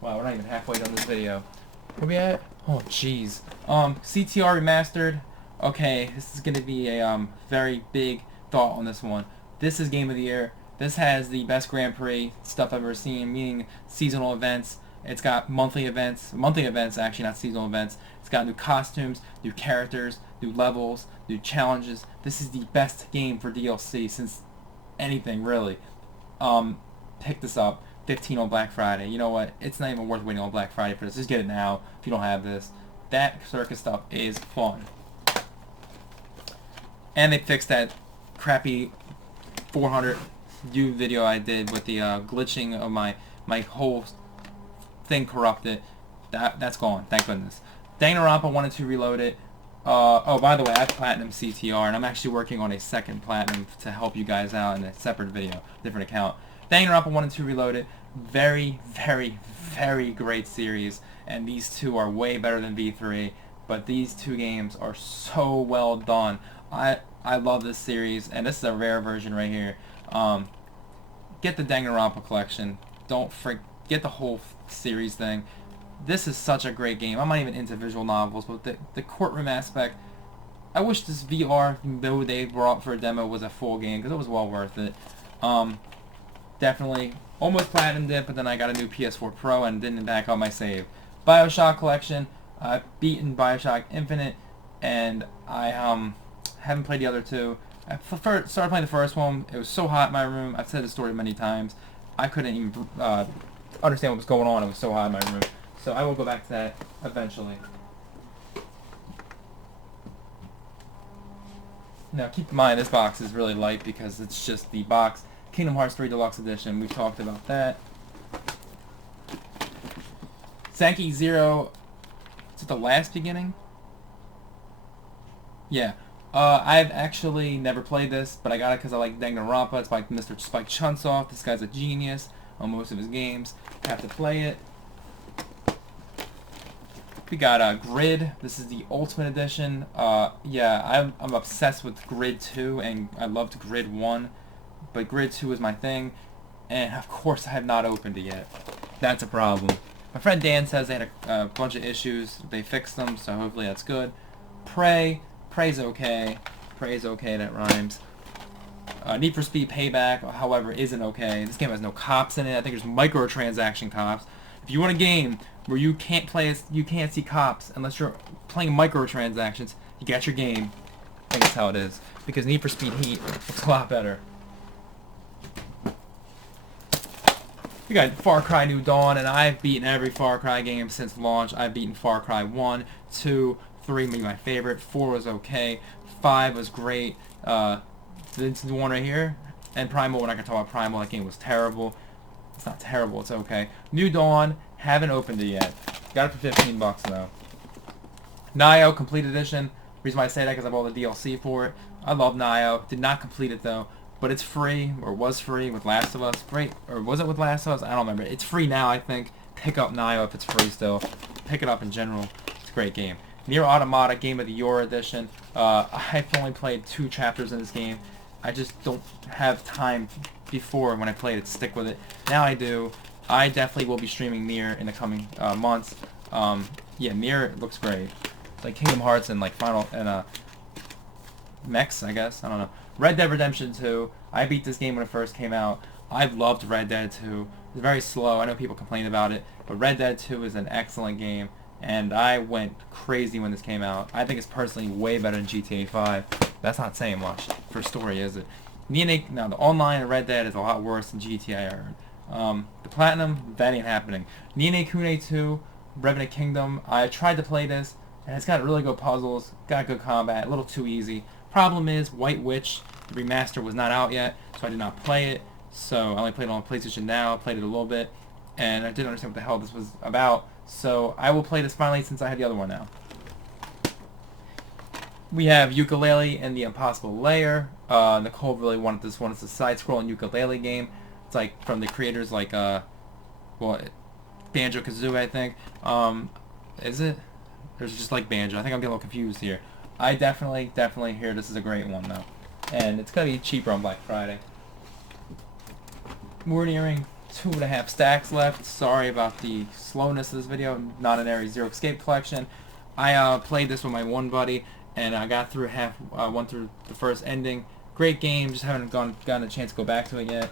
Wow, we're not even halfway done this video. Where we at? Oh, jeez. CTR Remastered. Okay, this is going to be a very big thought on this one. This is Game of the Year. This has the best Grand Prix stuff I've ever seen, meaning seasonal events. It's got monthly events actually, not seasonal events. It's got new costumes, new characters, new levels, new challenges. This is the best game for DLC since anything, really. Pick this up. 15 on Black Friday. You know what? It's not even worth waiting on Black Friday for this. Just get it now if you don't have this. That circus stuff is fun. And they fixed that crappy 400 view video I did with the glitching of my whole thing corrupted. That's gone. Thank goodness. Danganronpa 1 and 2 Reloaded. Oh, by the way, I have Platinum CTR, and I'm actually working on a second Platinum to help you guys out in a separate video, different account. Danganronpa 1 and 2 Reloaded. Very great series, and these two are way better than V3, but these two games are so well done. I love this series, and this is a rare version right here. Get the Danganronpa collection. Don't forget the whole series thing. This is such a great game. I'm not even into visual novels, but the courtroom aspect, I wish this VR mode they brought for a demo was a full game, because it was well worth it. Definitely Almost platinumed it, but then I got a new PS4 Pro and didn't back up my save. Bioshock Collection. I've beaten Bioshock Infinite, and I haven't played the other two. I started playing the first one. It was so hot in my room. I've said the story many times. I couldn't even understand what was going on. It was so hot in my room. So I will go back to that eventually. Now keep in mind this box is really light because it's just the box. Kingdom Hearts 3 Deluxe Edition. We've talked about that. Sankey Zero. Is it the last beginning? Yeah. I've actually never played this, but I got it because I like Danganronpa. It's by Mr. Spike Chunsoft. This guy's a genius on most of his games. I have to play it. We got Grid. This is the Ultimate Edition. Yeah, I'm obsessed with Grid 2, and I loved Grid 1, but Grid 2 is my thing, and of course I have not opened it yet. That's a problem. My friend Dan says they had a bunch of issues. They fixed them, so hopefully that's good. Prey's okay. Prey's okay, that rhymes. Need for Speed Payback, however, isn't okay. This game has no cops in it. I think there's microtransaction cops. If you want a game where you can't see cops unless you're playing microtransactions, you got your game. I think that's how it is. Because Need for Speed Heat looks a lot better. We got Far Cry New Dawn, and I've beaten every Far Cry game since launch. I've beaten Far Cry 1, 2, 3, maybe my favorite. 4 was okay. 5 was great. This is the one right here. And Primal, we're not going to talk about Primal. That game was terrible. It's not terrible. It's okay. New Dawn, haven't opened it yet. Got it for 15 bucks though. Nioh Complete Edition. Reason why I say that because I bought the DLC for it. I love Nioh. Did not complete it though. But it's free, or was free with Last of Us. Great. Or was it with Last of Us? I don't remember. It's free now, I think. Pick up Nioh if it's free still. Pick it up in general. It's a great game. Nier Automata Game of the Year Edition. I've only played 2 chapters in this game. I just don't have time before when I played it to stick with it. Now I do. I definitely will be streaming Nier in the coming months. Yeah, Nier looks great. It's like Kingdom Hearts and like Final and Mechs, I guess. I don't know. Red Dead Redemption 2. I beat this game when it first came out. I loved Red Dead 2. It's very slow. I know people complain about it, but Red Dead 2 is an excellent game, and I went crazy when this came out. I think it's personally way better than GTA 5. That's not saying much for story, is it? Now, the online in Red Dead is a lot worse than GTA, I heard. The Platinum, that ain't happening. Ni no Kuni 2, Revenant Kingdom. I tried to play this, and it's got really good puzzles, got good combat, a little too easy. Problem is, White Witch, the remaster, was not out yet, so I did not play it. So I only played it on PlayStation Now, played it a little bit, and I didn't understand what the hell this was about. So I will play this finally since I have the other one now. We have Yooka-Laylee and the Impossible Lair. Nicole really wanted this one. It's a side-scrolling Yooka-Laylee game. It's like from the creators like, well, Banjo-Kazooie, I think. Is it? There's just like Banjo. I think I'm getting a little confused here. I definitely hear this is a great one though. And it's going to be cheaper on Black Friday. We're nearing 2.5 stacks left. Sorry about the slowness of this video. Not an Area Zero Escape collection. I played this with my one buddy, and I got through went through the first ending. Great game, just haven't gotten a chance to go back to it yet.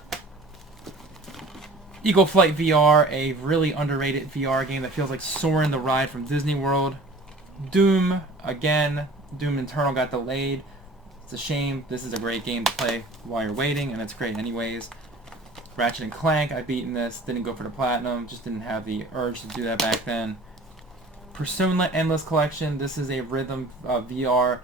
Eagle Flight VR, a really underrated VR game that feels like Soarin' the Ride from Disney World. Doom, again, Doom Eternal got delayed. It's a shame. This is a great game to play while you're waiting, and it's great anyways. Ratchet and Clank, I've beaten this, didn't go for the platinum, just didn't have the urge to do that back then. Persona Endless Collection, this is a rhythm VR,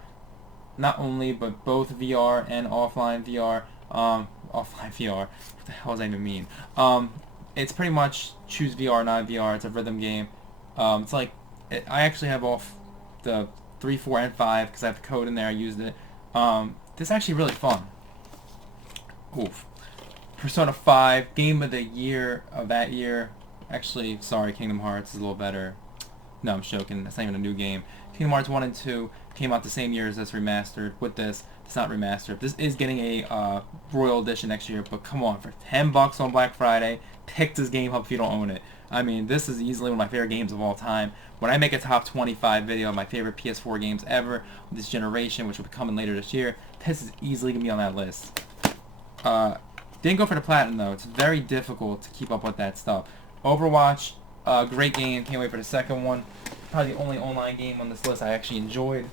not only, but both VR and offline VR. Offline VR, what the hell does that even mean? It's pretty much choose VR, not VR, it's a rhythm game. It's like, I actually have off the 3, 4, and 5, because I have the code in there, I used it. This is actually really fun. Oof. Persona 5, Game of the Year of that year. Actually, sorry, Kingdom Hearts is a little better. No, I'm joking. That's not even a new game. Kingdom Hearts 1 and 2 came out the same year as this remastered. With this, it's not remastered. This is getting a Royal Edition next year, but come on, for 10 bucks on Black Friday, pick this game up if you don't own it. I mean, this is easily one of my favorite games of all time. When I make a top 25 video of my favorite PS4 games ever, this generation, which will be coming later this year, this is easily going to be on that list. Didn't go for the platinum though. It's very difficult to keep up with that stuff. Overwatch, great game. Can't wait for the second one. Probably the only online game on this list I actually enjoyed.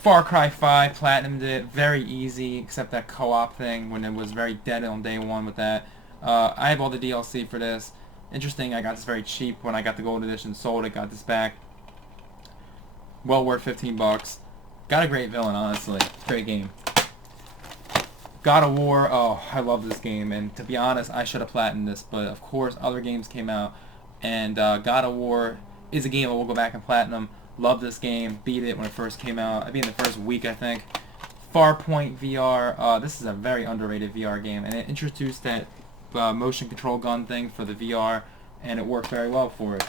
Far Cry 5, platinumed it. Very easy, except that co-op thing when it was very dead on day one with that. I have all the DLC for this. Interesting, I got this very cheap when I got the gold edition. Sold it, got this back. Well worth 15 bucks. Got a great villain, honestly. Great game. God of War, oh, I love this game, and to be honest, I should have platinumed this, but of course, other games came out, and God of War is a game I will go back and platinum. Love this game, beat it when it first came out. I beat it in the first week, I think. Farpoint VR, this is a very underrated VR game, and it introduced that motion control gun thing for the VR, and it worked very well for it,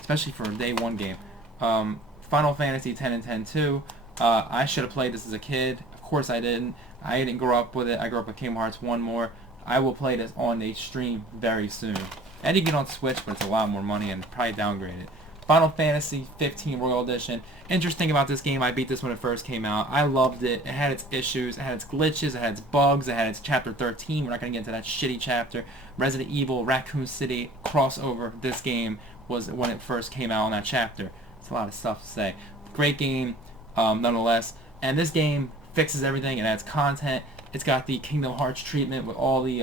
especially for a day one game. Final Fantasy 10 and 10 2, I should have played this as a kid. Of course I didn't. I didn't grow up with it. I grew up with Kingdom Hearts 1 more. I will play this on a stream very soon. And you get on Switch, but it's a lot more money and probably downgrade it. Final Fantasy 15 Royal Edition. Interesting about this game, I beat this when it first came out. I loved it. It had its issues. It had its glitches. It had its bugs. It had its Chapter 13. We're not going to get into that shitty chapter. Resident Evil, Raccoon City crossover. This game was when it first came out on that chapter. It's a lot of stuff to say. Great game, nonetheless. And this game fixes everything. It adds content. It's got the Kingdom Hearts treatment with all the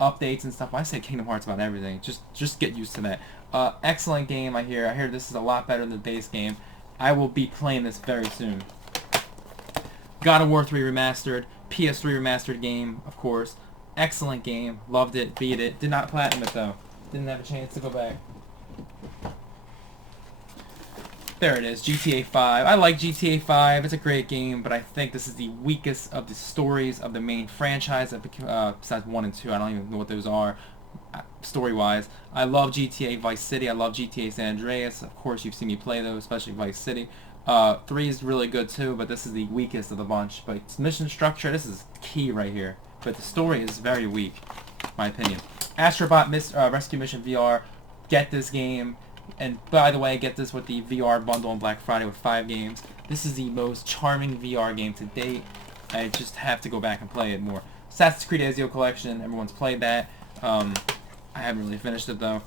updates and stuff. When I say Kingdom Hearts about everything, just get used to that. Excellent game, I hear. I hear this is a lot better than the base game. I will be playing this very soon. God of War 3 Remastered. PS3 Remastered game, of course. Excellent game. Loved it. Beat it. Did not platinum it, though. Didn't have a chance to go back. There it is, GTA 5. I like GTA 5. It's a great game, but I think this is the weakest of the stories of the main franchise, besides 1 and 2. I don't even know what those are story-wise. I love GTA Vice City. I love GTA San Andreas. Of course, you've seen me play those, especially Vice City. 3 is really good too, but this is the weakest of the bunch. But it's mission structure, this is key right here. But the story is very weak, in my opinion. Astrobot Rescue Mission VR. Get this game. And by the way, get this with the VR bundle on Black Friday with 5 games. This is the most charming VR game to date. I just have to go back and play it more. Assassin's Creed Ezio Collection, everyone's played that. I haven't really finished it though.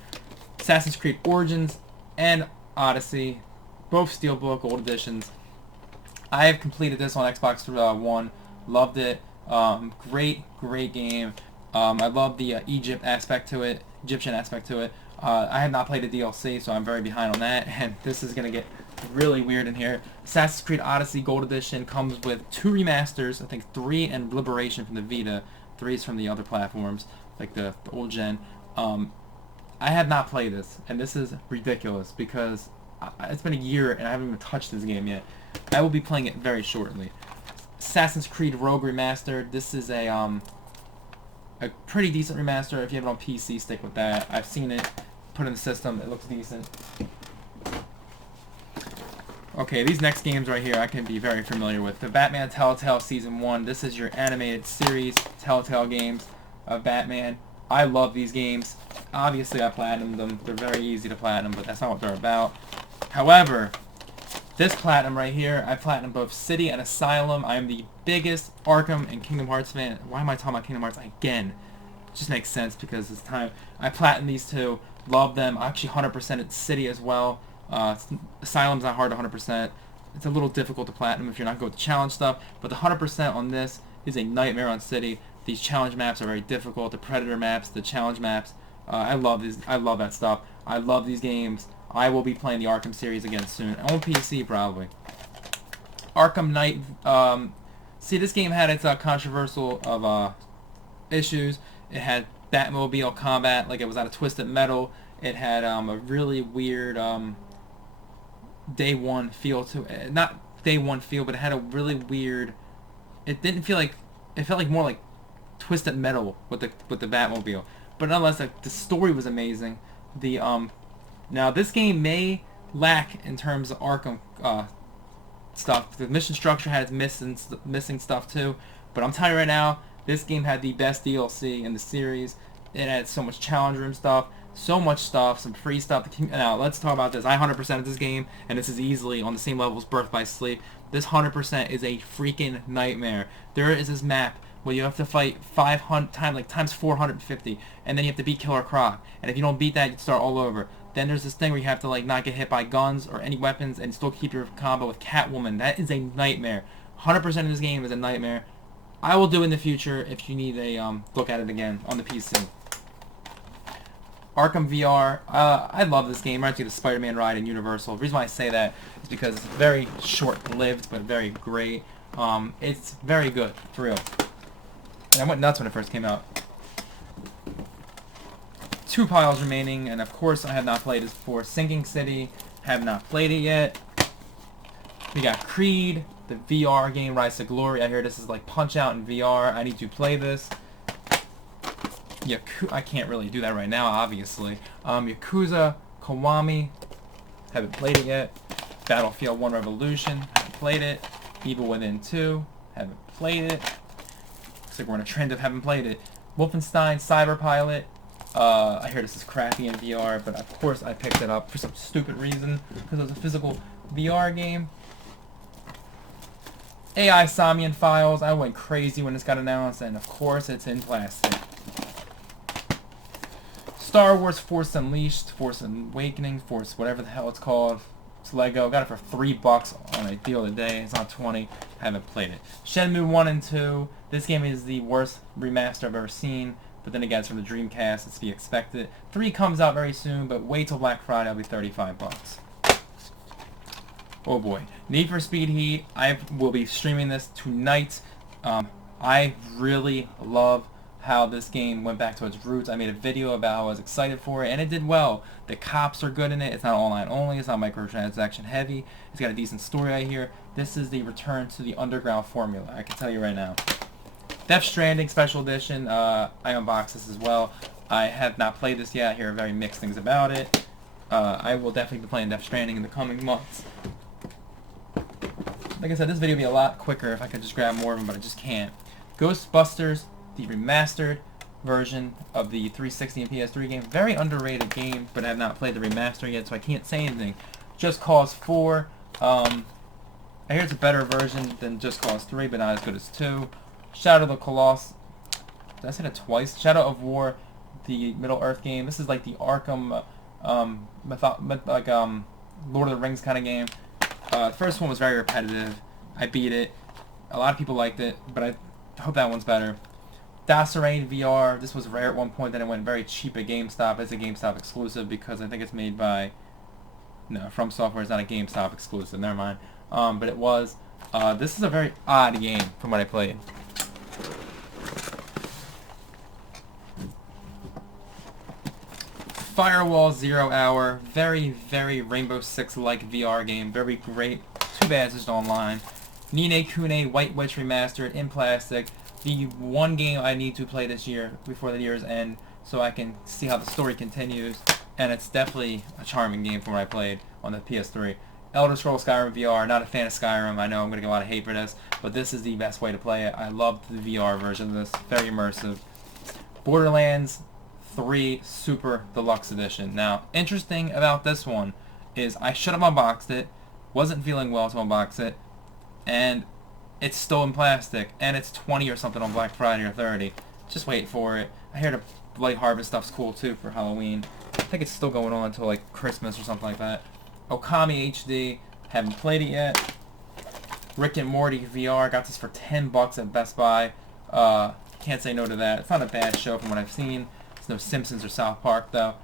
Assassin's Creed Origins and Odyssey, both Steelbook Gold Editions. I have completed this on Xbox One. Loved it. Great game. I love the Egyptian aspect to it. I have not played the DLC, so I'm very behind on that, and this is going to get really weird in here. Assassin's Creed Odyssey Gold Edition comes with 2 remasters, I think 3 and Liberation from the Vita. 3 is from the other platforms, like the old gen. I have not played this, and this is ridiculous, because it's been a year, and I haven't even touched this game yet. I will be playing it very shortly. Assassin's Creed Rogue Remastered. This is a pretty decent remaster. If you have it on PC, stick with that. I've seen it. Put in the system, it looks decent. Okay, these next games right here I can be very familiar with. The Batman Telltale Season 1. This is your animated series, Telltale games of Batman. I love these games. Obviously I platinumed them. They're very easy to platinum, but that's not what they're about. However, this platinum right here, I platinumed both City and Asylum. I am the biggest Arkham and Kingdom Hearts fan. Why am I talking about Kingdom Hearts again? It just makes sense because it's time. I platinumed these 2. Love them. I actually 100%ed City as well. Asylum's not hard to 100%. It's a little difficult to platinum if you're not going to challenge stuff, but the 100% on this is a nightmare on City. These challenge maps are very difficult. The Predator maps, the challenge maps. I love these. I love that stuff. I love these games. I will be playing the Arkham series again soon. On PC, probably. Arkham Knight. See, this game had its controversial of issues. It had Batmobile combat, like it was out of Twisted Metal. It had a really weird day one feel to it. Not day one feel, but it had a really weird. It didn't feel like. It felt like more like Twisted Metal with the Batmobile. But nonetheless, like, the story was amazing. The now this game may lack in terms of Arkham stuff. The mission structure had its missing stuff too. But I'm telling you right now, this game had the best DLC in the series. It had so much challenge room stuff, so much stuff, some free stuff. Now, let's talk about this. I 100%ed this game, and this is easily on the same level as Birth by Sleep. This 100% is a freaking nightmare. There is this map Well, you have to fight 500 times 450, and then you have to beat Killer Croc. And if you don't beat that, you start all over. Then there's this thing where you have to like not get hit by guns or any weapons and still keep your combo with Catwoman. That is a nightmare. 100% of this game is a nightmare. I will do in the future if you need a look at it again on the PC. Arkham VR. I love this game. Reminds me of the Spider-Man ride in Universal. The reason why I say that is because it's very short-lived but very great. It's very good, for real. And I went nuts when it first came out. 2 piles remaining, and of course I have not played this before. Sinking City, have not played it yet. We got Creed, the VR game, Rise to Glory. I hear this is like Punch-Out in VR. I need to play this. I can't really do that right now, obviously. Yakuza, Kiwami, haven't played it yet. Battlefield 1 Revolution, haven't played it. Evil Within 2, haven't played it. Looks like we're in a trend of haven't played it. Wolfenstein, Cyberpilot. I hear this is crappy in VR, but of course I picked it up for some stupid reason, because it was a physical VR game. AI Samian Files, I went crazy when this got announced, and of course it's in plastic. Star Wars Force Unleashed, Force Awakening, Force whatever the hell it's called. It's Lego. Got it for $3 on a deal today. It's not 20. I haven't played it. Shenmue 1 and 2. This game is the worst remaster I've ever seen. But then again, it's from the Dreamcast. It's to be expected. 3 comes out very soon, but wait till Black Friday. It'll be $35. Oh boy. Need for Speed Heat. I will be streaming this tonight. I really love how this game went back to its roots. I made a video about how I was excited for it, and it did well. The cops are good in it. It's not online only. It's not microtransaction heavy. It's got a decent story I hear. This is the return to the underground formula. I can tell you right now. Death Stranding Special Edition. I unboxed this as well. I have not played this yet. I hear very mixed things about it. I will definitely be playing Death Stranding in the coming months. Like I said, this video would be a lot quicker if I could just grab more of them, but I just can't. Ghostbusters, the remastered version of the 360 and PS3 game. Very underrated game, but I have not played the remaster yet, so I can't say anything. Just Cause 4. I hear it's a better version than Just Cause 3, but not as good as 2. Shadow of the Colossus. Did I say that twice? Shadow of War, the Middle-earth game. This is like the Arkham, Lord of the Rings kind of game. The first one was very repetitive. I beat it. A lot of people liked it, but I hope that one's better. Dasarain VR. This was rare at one point, then it went very cheap at GameStop. It's a GameStop exclusive because I think it's made by... No, From Software is not a GameStop exclusive. Never mind. But it was. This is a very odd game from what I played. Firewall Zero Hour. Very, very Rainbow Six-like VR game. Very great. Too bad it's just online. Ni no Kuni White Witch Remastered in plastic. The one game I need to play this year before the year's end so I can see how the story continues. And it's definitely a charming game from what I played on the PS3. Elder Scrolls Skyrim VR. Not a fan of Skyrim. I know I'm going to get a lot of hate for this, but this is the best way to play it. I love the VR version of this. Very immersive. Borderlands 3 Super Deluxe Edition. Now, interesting about this one is I should have unboxed it. Wasn't feeling well to unbox it. And it's still in plastic. And it's 20 or something on Black Friday or 30. Just wait for it. I hear the Blight Harvest stuff's cool too for Halloween. I think it's still going on until like Christmas or something like that. Okami HD. Haven't played it yet. Rick and Morty VR. Got this for $10 at Best Buy. Can't say no to that. It's not a bad show from what I've seen. It's no Simpsons or South Park though.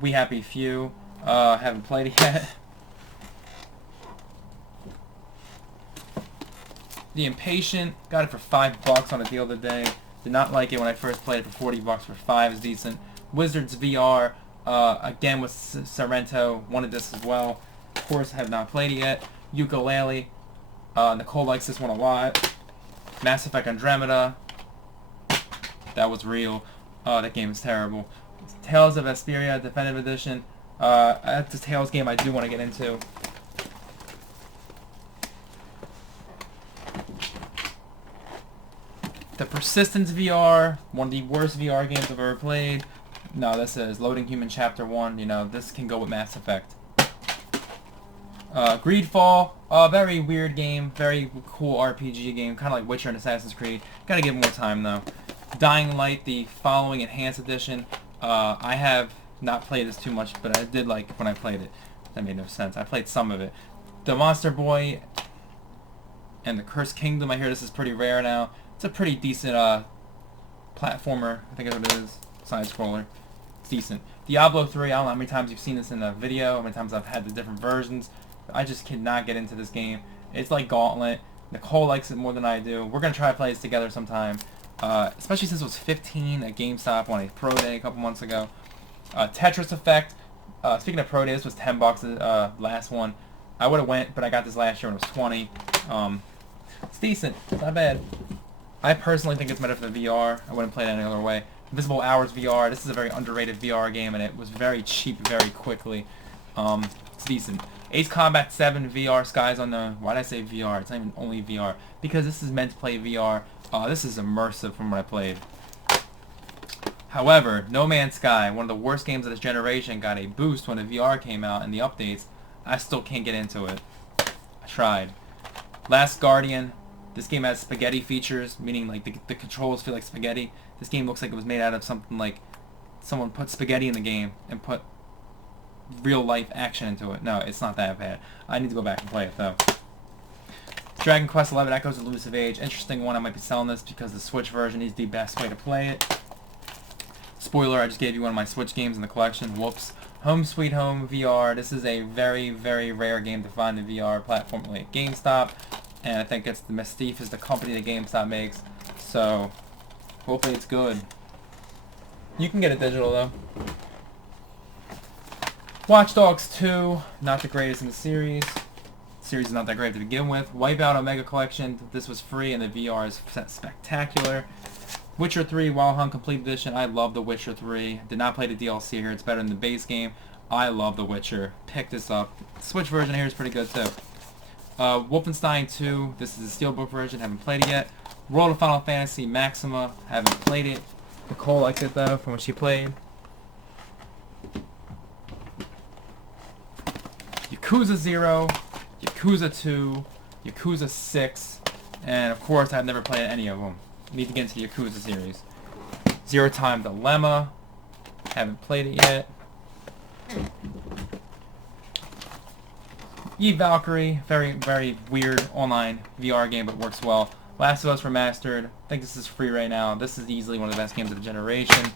We Happy Few. Haven't played it yet. The Impatient. Got it for $5 on a deal today. Did not like it when I first played it for $40 for 5 is decent. Wizards VR. Again with Sorrento. Wanted this as well. Of course, I have not played it yet. Ukulele. Nicole likes this one a lot. Mass Effect Andromeda. That was real. That game is terrible. Tales of Vesperia Definitive Edition. That's a Tales game I do want to get into. The Persistence VR. One of the worst VR games I've ever played. No, this is Loading Human Chapter 1. You know, this can go with Mass Effect. Greedfall, very weird game, very cool RPG game, kind of like Witcher and Assassin's Creed. Gotta give it more time though. Dying Light, the following enhanced edition. I have not played this too much, but I did like when I played it. That made no sense. I played some of it. The Monster Boy and the Cursed Kingdom. I hear this is pretty rare now. It's a pretty decent platformer. I think that's what it is. Side scroller. It's decent. Diablo 3. I don't know how many times you've seen this in a video. How many times I've had the different versions. I just cannot get into this game. It's like Gauntlet. Nicole likes it more than I do. We're gonna try to play this together sometime. Especially since it was 15 at GameStop on a Pro Day a couple months ago. Tetris Effect. Speaking of Pro Day, this was $10 last one. I would have went, but I got this last year when it was 20. It's decent. It's not bad. I personally think it's better for the VR. I wouldn't play it any other way. Invisible Hours VR. This is a very underrated VR game, and it was very cheap very quickly. It's decent. Ace Combat 7 VR. Skies Unknown. Why did I say VR? It's not even only VR. Because this is meant to play VR. This is immersive from what I played. However, No Man's Sky, one of the worst games of this generation, got a boost when the VR came out and the updates. I still can't get into it. I tried. Last Guardian. This game has spaghetti features, meaning like the controls feel like spaghetti. This game looks like it was made out of something like someone put spaghetti in the game and put real life action into it. No, it's not that bad. I need to go back and play it though. Dragon Quest XI Echoes of Elusive Age. Interesting one. I might be selling this because the Switch version is the best way to play it. Spoiler, I just gave you one of my Switch games in the collection. Whoops. Home Sweet Home VR. This is a very, very rare game to find in VR platform only at GameStop. And I think it's the Mystique is the company that GameStop makes. So, hopefully it's good. You can get it digital though. Watch Dogs 2. Not the greatest in the series. The series is not that great to begin with. Wipeout Omega Collection. This was free and the VR is spectacular. Witcher 3 Wild Hunt Complete Edition. I love The Witcher 3. Did not play the DLC here. It's better than the base game. I love The Witcher. Pick this up. Switch version here is pretty good too. Wolfenstein 2. This is the Steelbook version. Haven't played it yet. World of Final Fantasy Maxima. Haven't played it. Nicole liked it though from what she played. Yakuza 0. Yakuza 2. Yakuza 6. And of course I've never played any of them. Need to get into the Yakuza series. Zero Time Dilemma. Haven't played it yet. Eve Valkyrie. Very, very weird online VR game, but works well. Last of Us Remastered. I think this is free right now. This is easily one of the best games of the generation.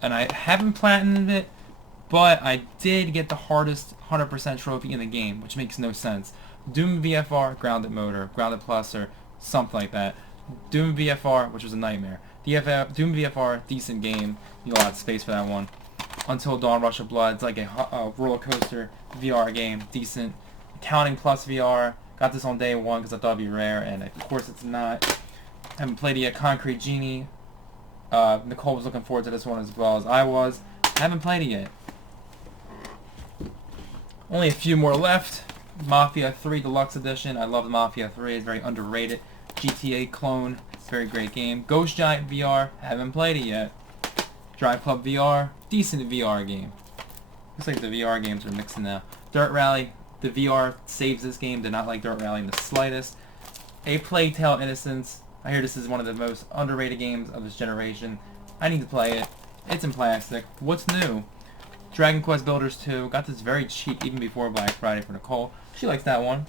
And I haven't platinumed it, but I did get the hardest 100% trophy in the game, which makes no sense. Doom VFR, Grounded Mode, or Grounded Plus, or something like that. Doom VFR, which was a nightmare. Doom VFR, decent game. Need a lot of space for that one. Until Dawn, Rush of Blood. It's like a roller coaster VR game. Decent. Accounting Plus VR. Got this on day one because I thought it'd be rare, and of course it's not. Haven't played it yet. Concrete Genie. Nicole was looking forward to this one as well as I was. Haven't played it yet. Only a few more left. Mafia 3 Deluxe Edition. I love Mafia 3. It's very underrated. GTA clone. Very great game. Ghost Giant VR. Haven't played it yet. Drive Club VR. Decent VR game. Looks like the VR games are mixing now. Dirt Rally. The VR saves this game. Did not like Dirt Rally in the slightest. A Plague Tale Innocence. I hear this is one of the most underrated games of this generation. I need to play it. It's in plastic. What's new? Dragon Quest Builders 2. Got this very cheap even before Black Friday for Nicole. She likes that one.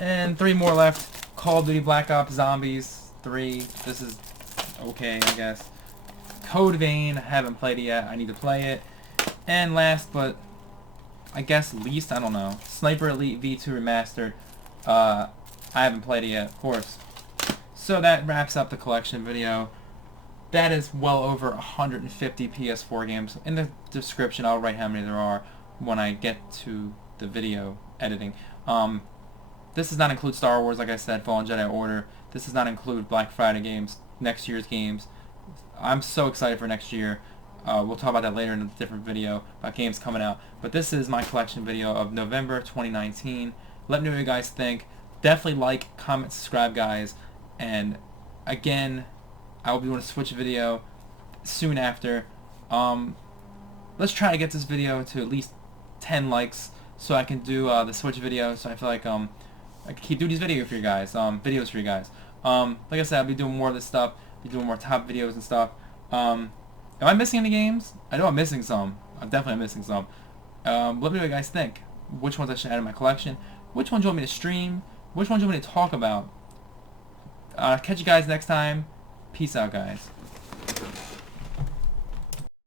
And 3 more left. Call of Duty Black Ops Zombies 3. This is okay, I guess. Code Vein. I haven't played it yet. I need to play it. And last, but I guess least, I don't know. Sniper Elite V2 Remastered. I haven't played it yet, of course. So that wraps up the collection video. That is well over 150 PS4 games. In the description, I'll write how many there are when I get to the video editing. This does not include Star Wars, like I said, Fallen Jedi Order. This does not include Black Friday games, next year's games. I'm so excited for next year. We'll talk about that later in a different video about games coming out. But this is my collection video of November 2019. Let me know what you guys think. Definitely like, comment, subscribe, guys. And again, I will be doing a Switch video soon after. Let's try to get this video to at least 10 likes so I can do the Switch video. So I feel like I can keep doing these videos for you guys. Like I said, I'll be doing more of this stuff. Be doing more top videos and stuff. Am I missing any games? I know I'm missing some. I'm definitely missing some. Let me know what you guys think. Which ones I should add in my collection? Which ones you want me to stream? Which ones you want me to talk about? Catch you guys next time. Peace out, guys.